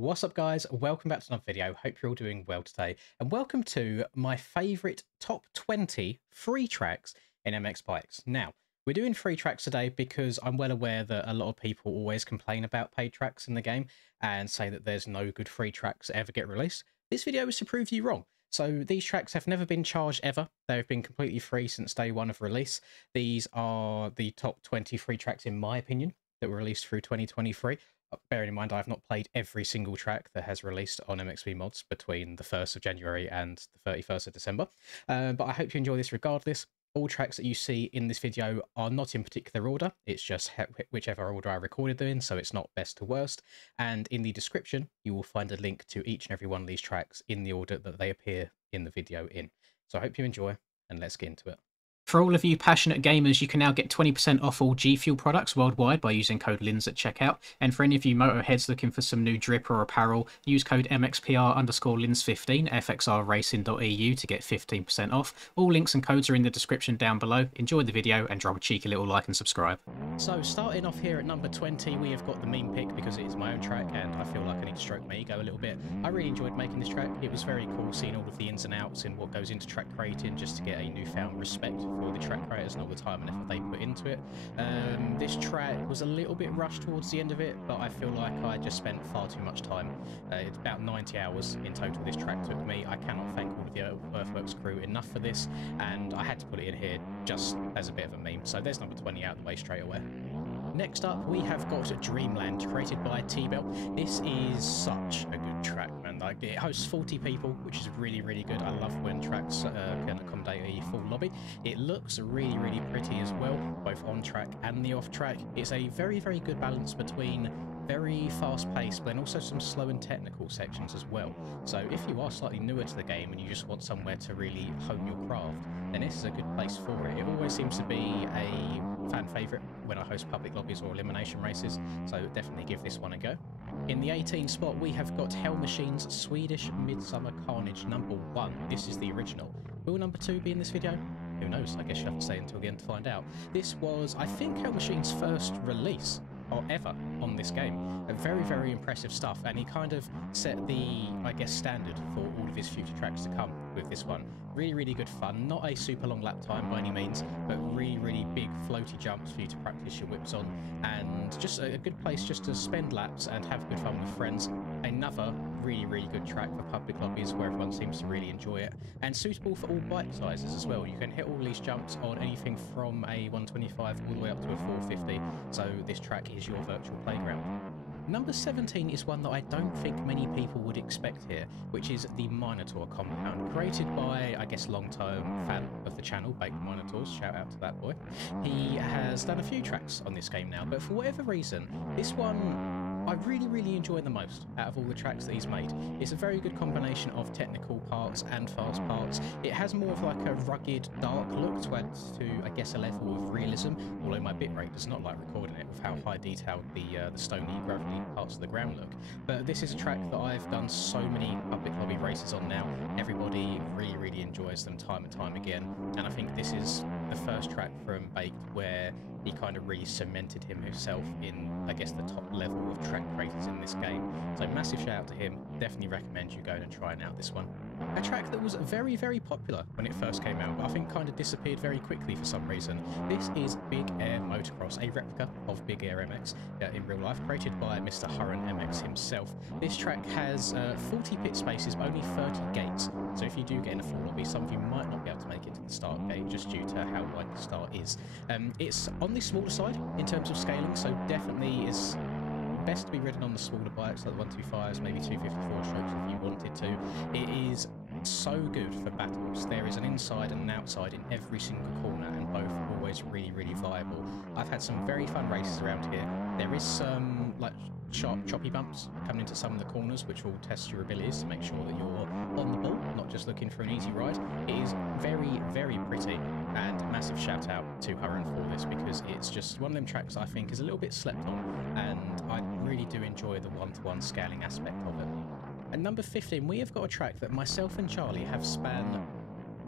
What's up guys, welcome back to another video. Hope you're all doing well today and welcome to my favourite top 20 free tracks in MX Bikes. Now, we're doing free tracks today because I'm well aware that a lot of people always complain about paid tracks in the game and say that there's no good free tracks that ever get released. This video is to prove you wrong. So these tracks have never been charged ever. They've been completely free since day one of release. These are the top 20 free tracks in my opinion that were released through 2023. Bearing in mind, I've not played every single track that has released on MXB Mods between the 1st of January and the 31st of December. But I hope you enjoy this regardless. All tracks that you see in this video are not in particular order. It's just whichever order I recorded them in, so it's not best to worst. And in the description, you will find a link to each and every one of these tracks in the order that they appear in the video in. So I hope you enjoy, and let's get into it. For all of you passionate gamers, you can now get 20% off all G Fuel products worldwide by using code LINS at checkout. And for any of you motorheads looking for some new drip or apparel, use code MXPR_LINS15 fxrracing.eu to get 15% off. All links and codes are in the description down below. Enjoy the video and drop a cheeky little like and subscribe. So starting off here at number 20, we have got the meme pick because it is my own track and I feel like I need to stroke my ego a little bit. I really enjoyed making this track. It was very cool seeing all of the ins and outs and what goes into track creating just to get a newfound respect for all the track creators and all the time and effort they put into it. This track was a little bit rushed towards the end of it, but I feel like I just spent far too much time. It's about 90 hours in total this track took me. I cannot thank all of the Earthworks crew enough for this, and I had to put it in here just as a bit of a meme. So there's number 20 out of the way straight away. Next up, we have got Dreamland, created by T-Bell. This is such a good track, man. Like, it hosts 40 people, which is really, really good. I love when tracks can accommodate a full lobby. It looks really, really pretty as well, both on track and the off track. It's a very, very good balance between very fast paced, but then also some slow and technical sections as well. So if you are slightly newer to the game and you just want somewhere to really hone your craft, then this is a good place for it. It always seems to be a fan favourite when I host public lobbies or elimination races, so definitely give this one a go. In the 18 spot, we have got Hell Machine's Swedish Midsummer Carnage number 1. This is the original. Will number 2 be in this video? Who knows? I guess you have to stay until the end to find out. This was, I think, Hell Machine's first release or ever on this game. Very, very impressive stuff, and he kind of set the, I guess, standard for all of his future tracks to come with this one. Really, really good fun. Not a super long lap time by any means, but really, really big floaty jumps for you to practice your whips on, and just a good place just to spend laps and have good fun with friends. Another really, really good track for public lobbies where everyone seems to really enjoy it, and suitable for all bike sizes as well. You can hit all these jumps on anything from a 125 all the way up to a 450, so this track is your virtual playground. Number 17 is one that I don't think many people would expect here, which is the Minotaur compound, created by, I guess, long-term fan of the channel, Baked Minotaurs, shout out to that boy. He has done a few tracks on this game now, but for whatever reason, this one I really, really enjoy the most out of all the tracks that he's made. It's a very good combination of technical parts and fast parts. It has more of like a rugged, dark look to add to, I guess, a level of realism, although my bitrate does not like recording it with how high detailed the stony, gravelly parts of the ground look. But this is a track that I've done so many public lobby races on now. Everybody really, really enjoys them time and time again, and I think this is the first track from Baked where he kind of really cemented himself in, I guess, the top level of track creators in this game. So massive shout out to him. Definitely recommend you going and trying out this one. A track that was very, very popular when it first came out, but I think kind of disappeared very quickly for some reason. This is Big Air Motocross, a replica of Big Air MX in real life, created by Mr. Hurren MX himself. This track has 40 pit spaces, but only 30 gates. So if you do get in a full lobby, some of you might not be able to make it to the start gate just due to how wide the start is. It's on the smaller side in terms of scaling, so definitely is best to be ridden on the smaller bikes like the 125s, maybe 254 strokes if you wanted to. It is so good for battles. There is an inside and an outside in every single corner, and both are always really, really viable. I've had some very fun races around here. There is some like sharp, choppy bumps coming into some of the corners, which will test your abilities to make sure that you're on the ball, not just looking for an easy ride. It is very, very pretty, and massive shout out to Hurren for this, because it's just one of them tracks I think is a little bit slept on, and I really do enjoy the one-to-one scaling aspect of it. At number 15, we have got a track that myself and Charlie have spanned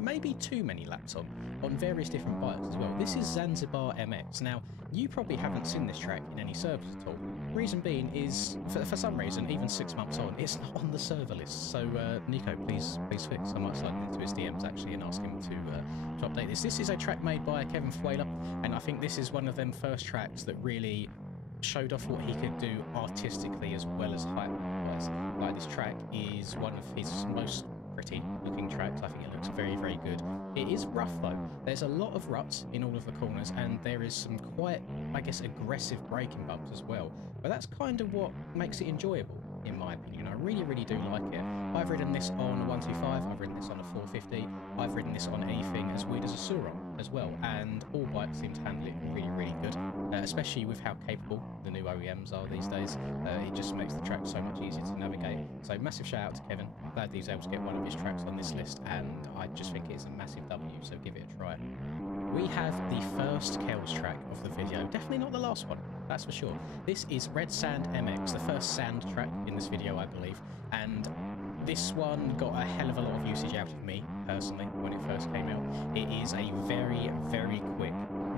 maybe too many laps on various different bikes as well. This is Zanzibar MX. Now, you probably haven't seen this track in any servers at all. Reason being is, for some reason, even 6 months on, it's not on the server list. So, Nico, please fix. I might slide into his DMs actually and ask him to update this. This is a track made by Kevin Fuela, and I think this is one of them first tracks that really showed off what he could do artistically as well as height-wise. Like, this track is one of his most pretty looking tracks. I think it looks very, very good. It is rough though. There's a lot of ruts in all of the corners, and there is some quite, I guess, aggressive braking bumps as well. But that's kind of what makes it enjoyable, in my opinion. I really, really do like it. I've ridden this on a 125, I've ridden this on a 450, I've ridden this on anything as weird as a Sur-Rom as well, and all bikes seem to handle it really, really good, especially with how capable the new OEMs are these days. It just makes the track so much easier to navigate. So massive shout out to Kevin. I'm glad that he's able to get one of his tracks on this list, and I just think it's a massive W, so give it a try. We have the first Kells track of the video, definitely not the last one, that's for sure. This is Red Sand MX, the first sand track in this video, I believe, and this one got a hell of a lot of usage out of me, personally, when it first came out. It is a very, very quick,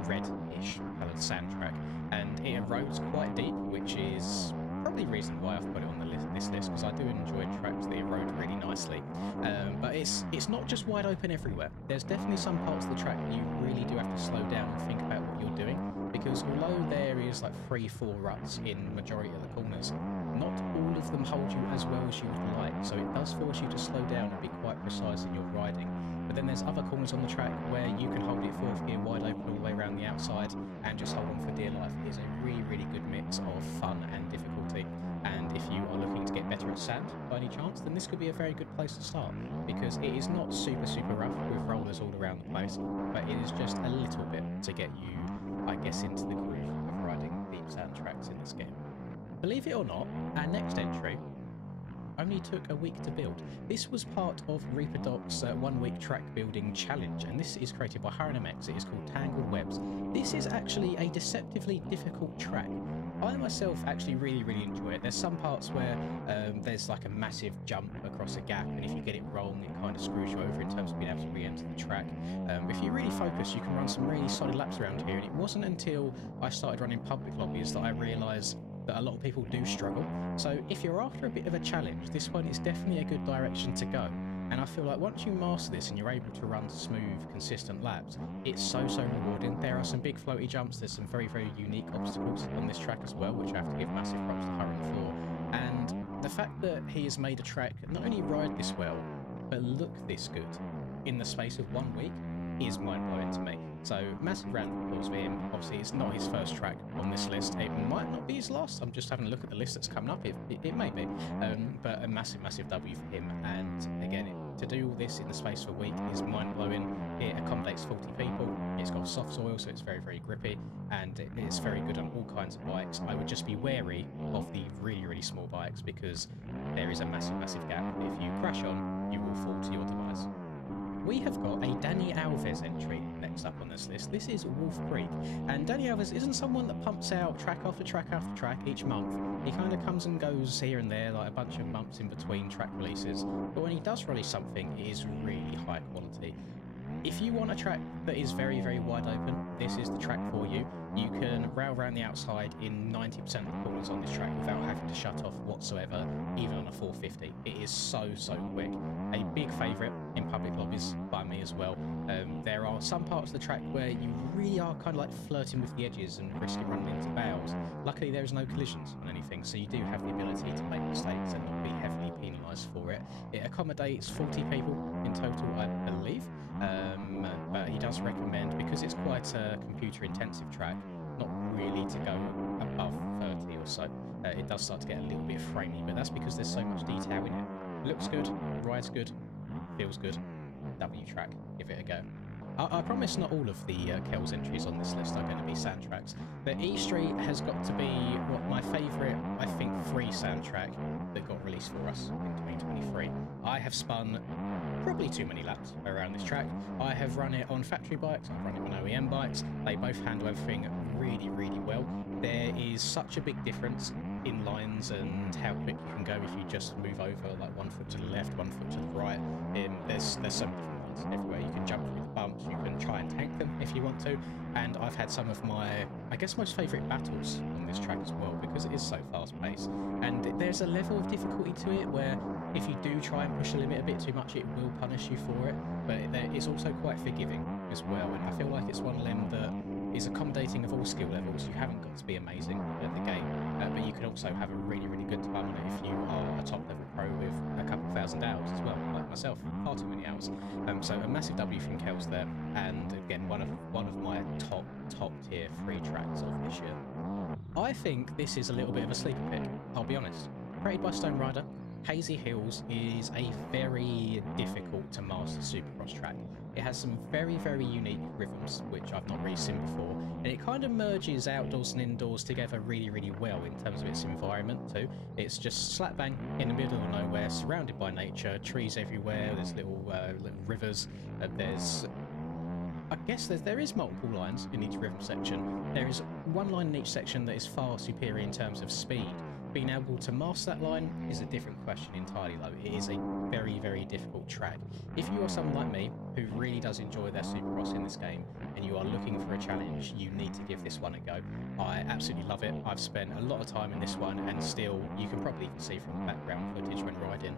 red-ish coloured sand track, and it erodes quite deep, which is probably the reason why I've put it on this list, because I do enjoy tracks that erode really nicely. But it's not just wide open everywhere. There's definitely some parts of the track that you really do have to slow down and think about what you're doing, because although there is like 3-4 ruts in majority of the corners, not all of them hold you as well as you would like, so it does force you to slow down and be quite precise in your riding. But then there's other corners on the track where you can hold it 4th gear wide open all the way around the outside and just hold on for dear life. It is a really, really good mix of fun and difficulty, and if you are looking to get better at sand by any chance, then this could be a very good place to start, because it is not super, super rough with rollers all around the place, but it is just a little bit to get you, I guess, into the groove of riding deep sand tracks in this game. Believe it or not, our next entry only took a week to build. This was part of Reaper Doc's 1-week track building challenge, and this is created by Harran MX. It is called Tangled Webs. This is actually a deceptively difficult track. I myself actually really, really enjoy it. There's some parts where there's like a massive jump across a gap, and if you get it wrong, it kind of screws you over in terms of being able to re-enter the track. If you really focus, you can run some really solid laps around here, and it wasn't until I started running public lobbies that I realised that a lot of people do struggle. So if you're after a bit of a challenge, this one is definitely a good direction to go. And I feel like once you master this and you're able to run smooth, consistent laps, it's so, so rewarding. There are some big floaty jumps, there's some very, very unique obstacles on this track as well, which I have to give massive props to Harran for. And the fact that he has made a track not only ride this well, but look this good in the space of 1 week is mind-blowing to me. So massive round of applause for him. Obviously it's not his first track on this list, it might not be his last. I'm just having a look at the list that's coming up, it may be, but a massive W for him. And again, to do all this in the space of a week is mind-blowing. It accommodates 40 people, it's got soft soil, so it's very, very grippy, and it's very good on all kinds of bikes. I would just be wary of the really, really small bikes, because there is a massive gap. If you crash on, you will fall to your demise. We have got a Danny Alves entry next up on this list. This is Wolf Creek, and Danny Alves isn't someone that pumps out track after track after track each month. He kind of comes and goes here and there, like a bunch of months in between track releases, but when he does release something, it is really high quality. If you want a track that is very, very wide open, this is the track for you. You can rail around the outside in 90% of the corners on this track without having to shut off whatsoever, even on a 450. It is so, so quick. A big favourite in public lobbies by me as well. There are some parts of the track where you really are kind of like flirting with the edges and risking running into bales. Luckily there is no collisions on anything, so you do have the ability to make mistakes and not be heavily penalised for it. It accommodates 40 people in total, I believe, but he does recommend, because it's quite a computer intensive track, not really to go above 30 or so. It does start to get a little bit framey, but that's because there's so much detail in it. Looks good, rides good, feels good. W track, give it a go. I promise not all of the Kells entries on this list are going to be sand tracks, but E Street has got to be what my favourite, I think, free sand track that got released for us in 2023. I have spun probably too many laps around this track. I have run it on factory bikes, I've run it on OEM bikes. They both handle everything really, really well. There is such a big difference in lines and how quick you can go if you just move over like 1 foot to the left, 1 foot to the right. There's so many different around everywhere. You can jump through the bumps, you can try and tank them if you want to, and I've had some of my, I guess, most favourite battles on this track as well, because it is so fast-paced. And there's a level of difficulty to it where if you do try and push the limit a bit too much, it will punish you for it, but it's also quite forgiving as well, and I feel like it's one of them that is accommodating of all skill levels. You haven't got to be amazing at the game, but you can also have a really, really good time on it if you are a top-level pro with a couple of thousand hours as well, like myself, far too many hours. So a massive W from Kels there, and again, one of my top-tier free tracks of this year. I think this is a little bit of a sleeper pick, I'll be honest. Created by Stone Rider, Hazy Hills is a very difficult to master Supercross track. It has some very, very unique rhythms, which I've not really seen before, and it kind of merges outdoors and indoors together really, really well in terms of its environment too. It's just slap bang in the middle of nowhere, surrounded by nature, trees everywhere, there's little rivers, I guess there is multiple lines in each rhythm section. There is one line in each section that is far superior in terms of speed. Being able to master that line is a different question entirely though. It is a very, very difficult track. If you are someone like me who really does enjoy their Supercross in this game and you are looking for a challenge, you need to give this one a go. I absolutely love it. I've spent a lot of time in this one, and still, you can probably see from the background footage when riding,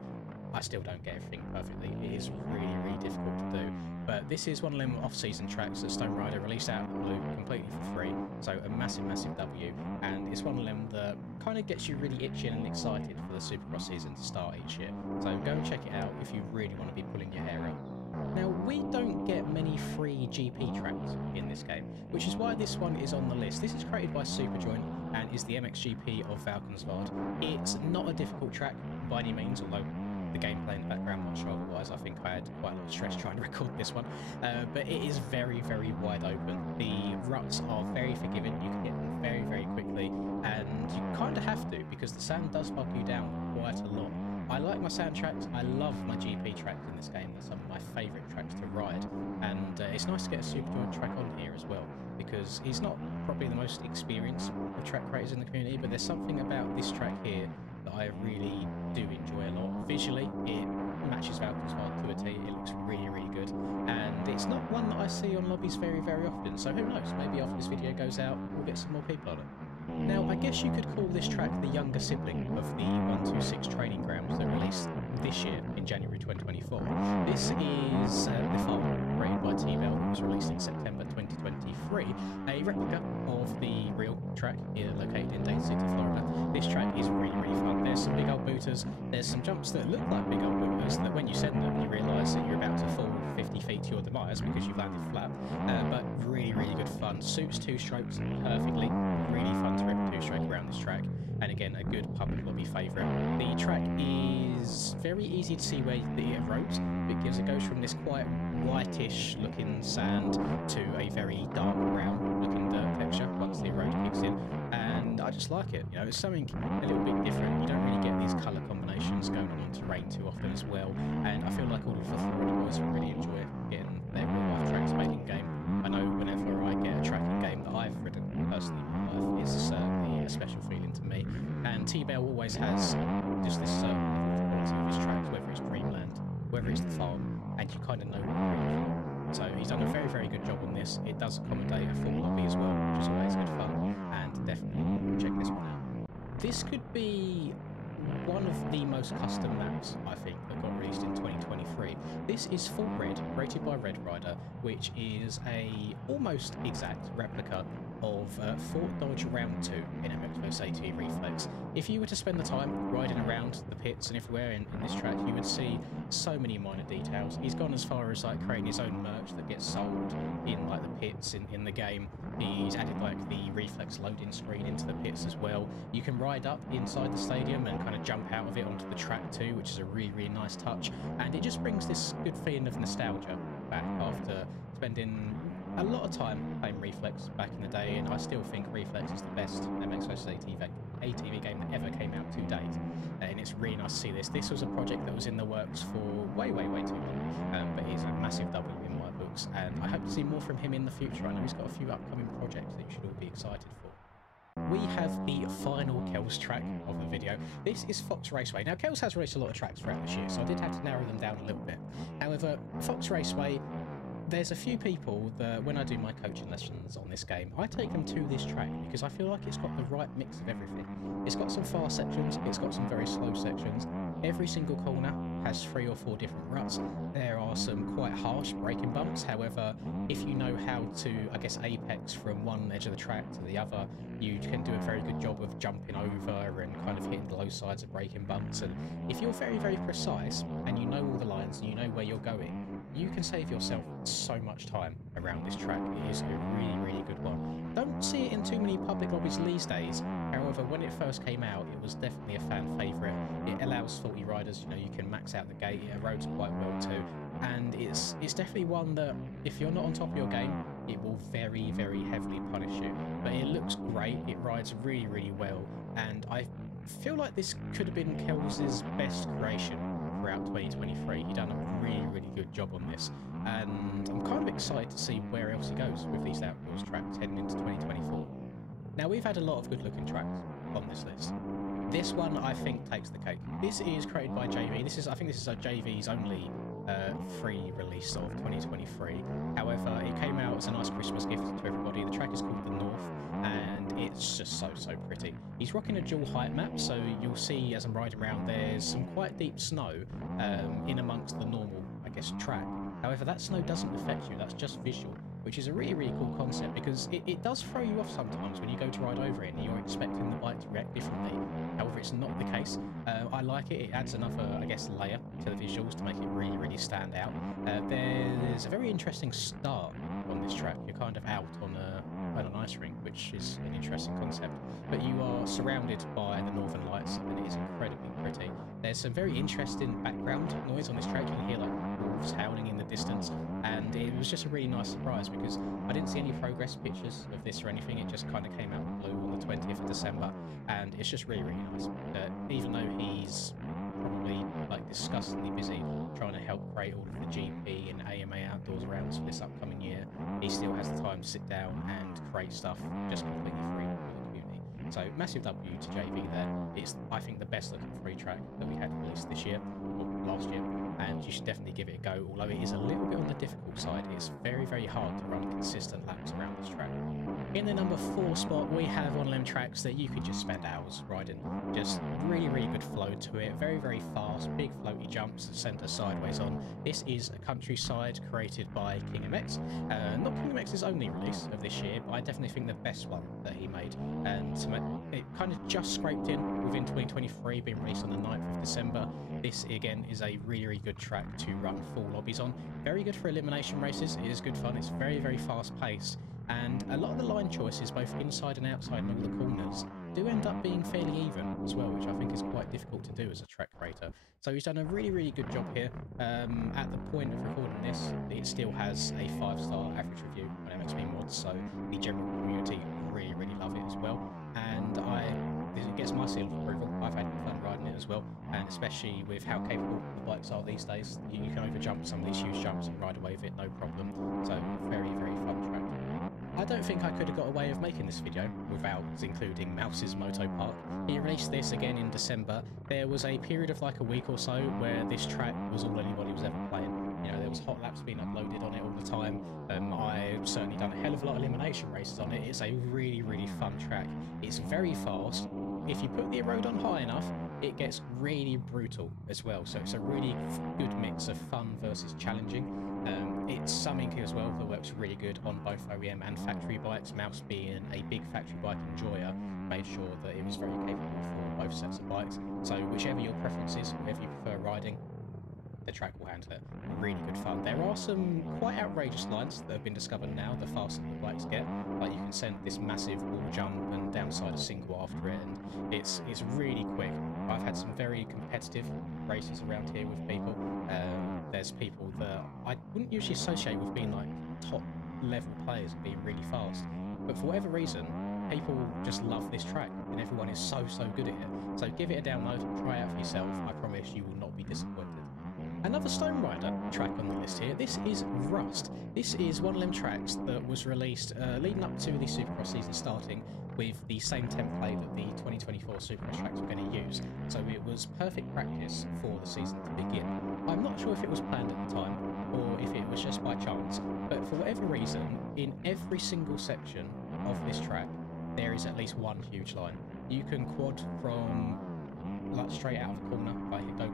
I still don't get everything perfectly. It is really, really difficult to do. But this is one of them off-season tracks that Stone Rider released out of the blue completely for free. So a massive, massive W. And it's one of them that kind of gets you really itching and excited for the Supercross season to start each year. So go and check it out if you really want to be pulling your hair out. Now, we don't get many free GP tracks in this game, which is why this one is on the list. This is created by Superjoint and is the MXGP of Valkenswaard. It's not a difficult track by any means, although the gameplay in the background might show otherwise. I think I had quite a lot of stress trying to record this one, but it is very, very wide open. The ruts are very forgiving. You can get them very, very quickly, and you kind of have to, because the sand does bug you down quite a lot. I like my sand tracks. I love my GP tracks in this game. They're some of my favourite tracks to ride, and it's nice to get a Superjoint track on here as well, because he's not probably the most experienced of track creators in the community, but there's something about this track here that I really do enjoy a lot. Visually, it matches Valkenswaard to a T. It looks really, really good, and it's not one that I see on lobbies very, very often, so who knows, maybe after this video goes out, we'll get some more people on it. Now, I guess you could call this track the younger sibling of the 126 training grounds that released this year in January 2024. This is the Farm, created by T-Bell, that was released in September 2023, a replica of the real track here located in Dade City, Florida. This track is really, really fun. There's some big old booters, there's some jumps that look like big old booters that when you send them, you realise that you're about to fall 50 feet to your demise because you've landed flat, but really, really good fun. Suits two-strokes perfectly, really fun to rip two-stroke around this track, and again, a good public lobby favourite. The track is very easy to see where it erodes, because it goes from this quite whitish looking sand to a very dark brown looking dirt texture once the erode kicks in, and I just like it. You know, it's something a little bit different. You don't really get these colour combinations going on terrain too often as well, and I feel like all of the Florida boys will really enjoy getting their real life tracks made in game. I know whenever I get a track in game that I've ridden personally in my life, it's certainly a special feeling to me, and T-Bell always has just this certain level of quality of his tracks, whether it's Dreamland, whether it's the Farm, and you kind of know what you're in for. So he's done a very, very good job on this. It does accommodate a full lobby as well, which is always good fun, and definitely check this one out. This could be one of the most custom maps, I think, that got released in 2023. This is Full Red, created by Red Rider, which is a almost exact replica of Fort Dodge Round 2 in MX vs ATV Reflex. If you were to spend the time riding around the pits and everywhere in this track, you would see so many minor details. He's gone as far as like creating his own merch that gets sold in like the pits in the game. He's added like the Reflex loading screen into the pits as well. You can ride up inside the stadium and kind of jump out of it onto the track too, which is a really, really nice touch, and it just brings this good feeling of nostalgia back after spending a lot of time playing Reflex back in the day, and I still think Reflex is the best MX vs ATV game that ever came out to date, and it's really nice to see this. This was a project that was in the works for way, way, way too long, but he's a massive W in my books, and I hope to see more from him in the future. I know he's got a few upcoming projects that you should all be excited for. we have the final Kells track of the video. This is Fox Raceway. Now, Kells has raced a lot of tracks throughout this year, so I did have to narrow them down a little bit. However, Fox Raceway, there's a few people that when I do my coaching lessons on this game, I take them to this track because I feel like it's got the right mix of everything. It's got some fast sections, it's got some very slow sections. Every single corner has 3 or 4 different ruts. There are some quite harsh braking bumps. However, if you know how to, I guess, apex from one edge of the track to the other, you can do a very good job of jumping over and kind of hitting the low sides of braking bumps. And if you're very, very precise and you know all the lines and you know where you're going, you can save yourself so much time around this track. It is a really, really good one. Don't see it in too many public lobbies these days. However, when it first came out, it was definitely a fan favourite. It allows faulty riders, you know, you can max out the gate, it erodes quite well too. And it's definitely one that, if you're not on top of your game, it will very, very heavily punish you. But it looks great, it rides really, really well, and I feel like this could have been Kells' best creation throughout 2023. He done a really, really good job on this, and I'm kind of excited to see where else he goes with these Outlaws tracks heading into 2024. Now, we've had a lot of good looking tracks on this list. This one, I think, takes the cake. This is created by JV. I think this is JV's only free release of 2023. However, it came out as a nice Christmas gift to everybody. The track is called The North, and it's just so pretty. He's rocking a dual height map, so you'll see as I'm riding around, there's some quite deep snow in amongst the normal, I guess, track. However, that snow doesn't affect you, that's just visual, which is a really, really cool concept, because it does throw you off sometimes when you go to ride over it and you're expecting the bike to react differently. However, it's not the case. I like it. It adds another, I guess, layer to the visuals to make it really, really stand out. There's a very interesting start on this track. You're kind of out on an ice rink, which is an interesting concept, but you are surrounded by the northern lights and it is incredibly pretty. There's some very interesting background noise on this track. You can hear like wolves howling in the distance, and it was just a really nice surprise because I didn't see any progress pictures of this or anything. It just kind of came out blue on the 20th of December, and it's just really, really nice. Even though he's probably like disgustingly busy trying to help create all of the GP and AMA outdoors rounds for this upcoming year, he still has the time to sit down and create stuff just completely free for the community. So massive W to JV there. It's, I think, the best looking free track that we had released this year, or last year, and you should definitely give it a go, although it is a little bit on the difficult side. It's very, very hard to run consistent laps around this track. In the number 4 spot, we have one of them tracks that you could just spend hours riding. Just really, really good flow to it. Very, very fast, big floaty jumps, centre sideways on. This is a Countryside created by King MX. Not King MX's only release of this year, but I definitely think the best one that he made. And it kind of just scraped in within 2023, being released on the 9th of December. This, again, is a really, really good track to run full lobbies on. Very good for elimination races. It is good fun. It's very, very fast paced. And a lot of the line choices, both inside and outside and all the corners, do end up being fairly even as well, which I think is quite difficult to do as a track creator. So he's done a really, really good job here. At the point of recording this, it still has a 5-star average review on MXB Mods, so the general community really, really love it as well. And it gets my seal of approval. I've had fun riding it as well, and especially with how capable the bikes are these days, you can overjump some of these huge jumps and ride away with it no problem. So very, very fun track. I don't think I could have got away with making this video without including Mouse's Moto Park. He released this again in December. There was a period of like a week or so where this track was all anybody was ever playing. You know, there was hot laps being uploaded on it all the time. I've certainly done a hell of a lot of elimination races on it. It's a really, really fun track. It's very fast. If you put the erode on high enough, it gets really brutal as well. So it's a really good mix of fun versus challenging. It's something as well that works really good on both OEM and factory bikes. Mouse, being a big factory bike enjoyer, made sure that it was very capable for both sets of bikes. So whichever your preference is, whatever you prefer riding, the track will handle it. Really good fun. There are some quite outrageous lines that have been discovered now the faster the bikes get. Like you can send this massive wall jump and downside a single after it, and it's really quick. I've had some very competitive races around here with people. There's people that I wouldn't usually associate with being like top level players and being really fast, but for whatever reason, people just love this track and everyone is so good at it. So give it a download, try it out for yourself. I promise you will not be disappointed. Another Stone Rider track on the list here. This is Rust. This is one of them tracks that was released leading up to the Supercross season starting with the same template that the 2024 Supercross tracks were going to use. So it was perfect practice for the season to begin. I'm not sure if it was planned at the time or if it was just by chance, but for whatever reason, in every single section of this track, there is at least one huge line. You can quad from like straight out of a corner, like go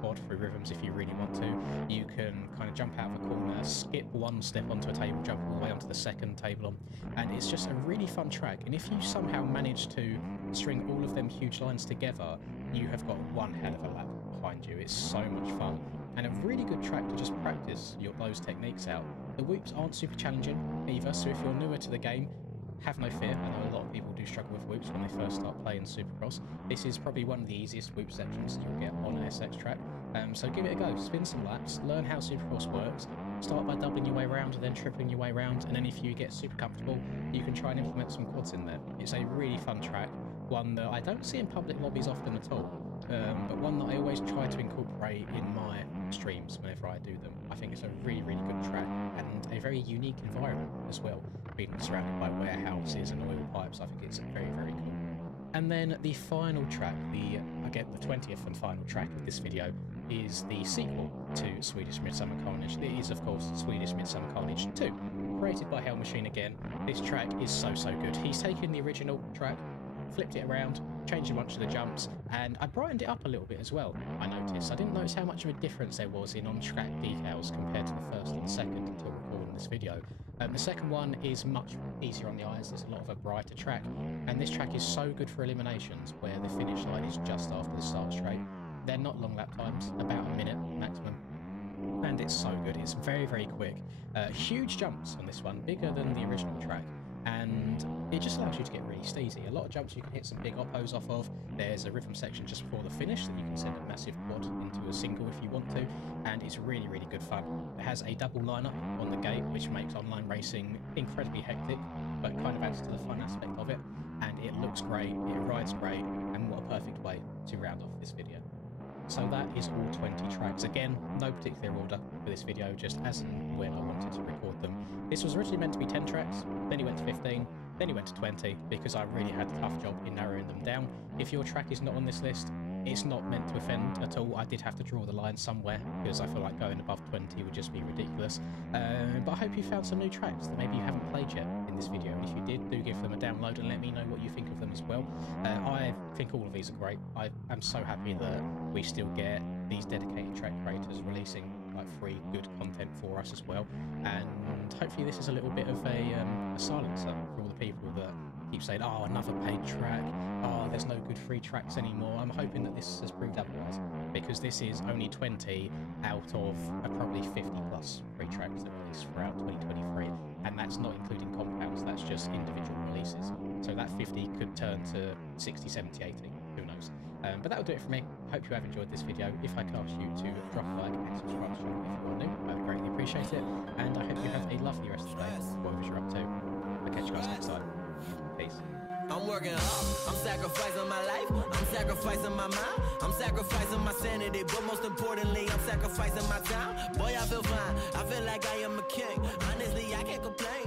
quad through rhythms if you really want to. You can kind of jump out of a corner, skip one step onto a table, jump all the way onto the second table on, and it's just a really fun track. And if you somehow manage to string all of them huge lines together, you have got one hell of a lap behind you. It's so much fun and a really good track to just practice those techniques out. The whoops aren't super challenging either, so if you're newer to the game, have no fear. I know a lot of people do struggle with whoops when they first start playing Supercross. This is probably one of the easiest whoop sections you'll get on an SX track. So give it a go, spin some laps, learn how Supercross works, start by doubling your way around and then tripling your way around, and then if you get super comfortable, you can try and implement some quads in there. It's a really fun track, one that I don't see in public lobbies often at all, but one that I always try to incorporate in my streams whenever I do them. I think it's a really, really good track and a very unique environment as well, being surrounded by warehouses and oil pipes. I think it's very, very cool. And then the final track, the 20th and final track of this video, is the sequel to Swedish Midsummer Carnage. It is, of course, Swedish Midsummer Carnage 2, created by Hell Machine again. This track is so good. He's taken the original track, flipped it around, changed a bunch of the jumps, and I brightened it up a little bit as well, I noticed. I didn't notice how much of a difference there was in on-track decals compared to the first and second until recording this video. The second one is much easier on the eyes, there's a lot of a brighter track, and this track is so good for eliminations where the finish line is just after the start straight. They're not long lap times, about a minute maximum, and it's so good. It's very, very quick. Huge jumps on this one, bigger than the original track, and it just allows you to get really steezy. A lot of jumps you can hit some big oppos off of. There's a rhythm section just before the finish that you can send a massive quad into a single if you want to, and it's really, really good fun. It has a double lineup on the gate, which makes online racing incredibly hectic, but kind of adds to the fun aspect of it, and it looks great, it rides great, and what a perfect way to round off this video. So that is all 20 tracks. Again, no particular order for this video, just as and when I wanted to record them. This was originally meant to be 10 tracks, then he went to 15, then he went to 20, because I really had a tough job in narrowing them down. If your track is not on this list, it's not meant to offend at all. I did have to draw the line somewhere, because I feel like going above 20 would just be ridiculous. But I hope you found some new tracks that maybe you haven't played yet in this video, and if you did, do give them a download and let me know what you think of them as well. I think all of these are great. I am so happy that we still get these dedicated track creators releasing like free good content for us as well, and hopefully this is a little bit of a silencer for all the people that keep saying, oh, another paid track, oh, there's no good free tracks anymore. I'm hoping that this has proved otherwise, because this is only 20 out of probably 50 plus free tracks that released throughout 2023, and that's not including compounds, that's just individual releases. So that 50 could turn to 60, 70, 80, who knows. But that'll do it for me. Hope you have enjoyed this video. If I could ask you to drop a like and subscribe to the channel if you are new, I would greatly appreciate it, and I hope you have a lovely rest of the day, whatever you're up to. I'll catch you guys next time. Peace. I'm working hard, I'm sacrificing my life, I'm sacrificing my mind, I'm sacrificing my sanity, but most importantly, I'm sacrificing my time. Boy, I feel fine, I feel like I am a king, honestly, I can't complain.